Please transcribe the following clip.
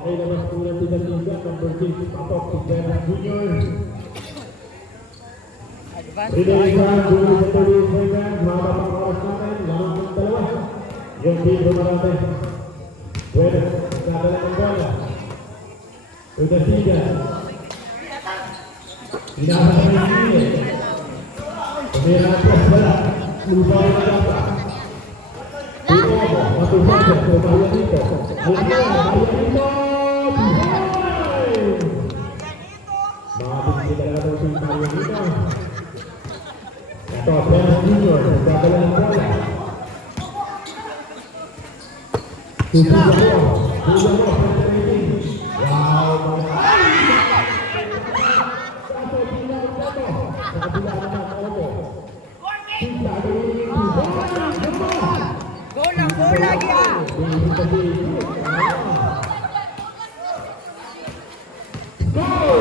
Ay labas po ng tiga-tiga, number 6, Patok, Tigrera Junior. Relay sa dulo sa tuloy sa ikan, mababang oras natin, lamang ng dalawa. Yung team natin. Pwede, nagkadala ng bola. Tiga-tiga. Pinasa sa may pamira po, wala. Lupaw na dapat. Tumobo, matubago, tumayo dito. Ayaw dito! Makapagpili talaga ito si Mario dito. Ito, Pena Junior, nagdadala ng bola. Tutugan mo, penetrating. Wow, mga kaso, pinag ito. Sa kabila naman, Obo. Kita, Gol lagi ah! Go!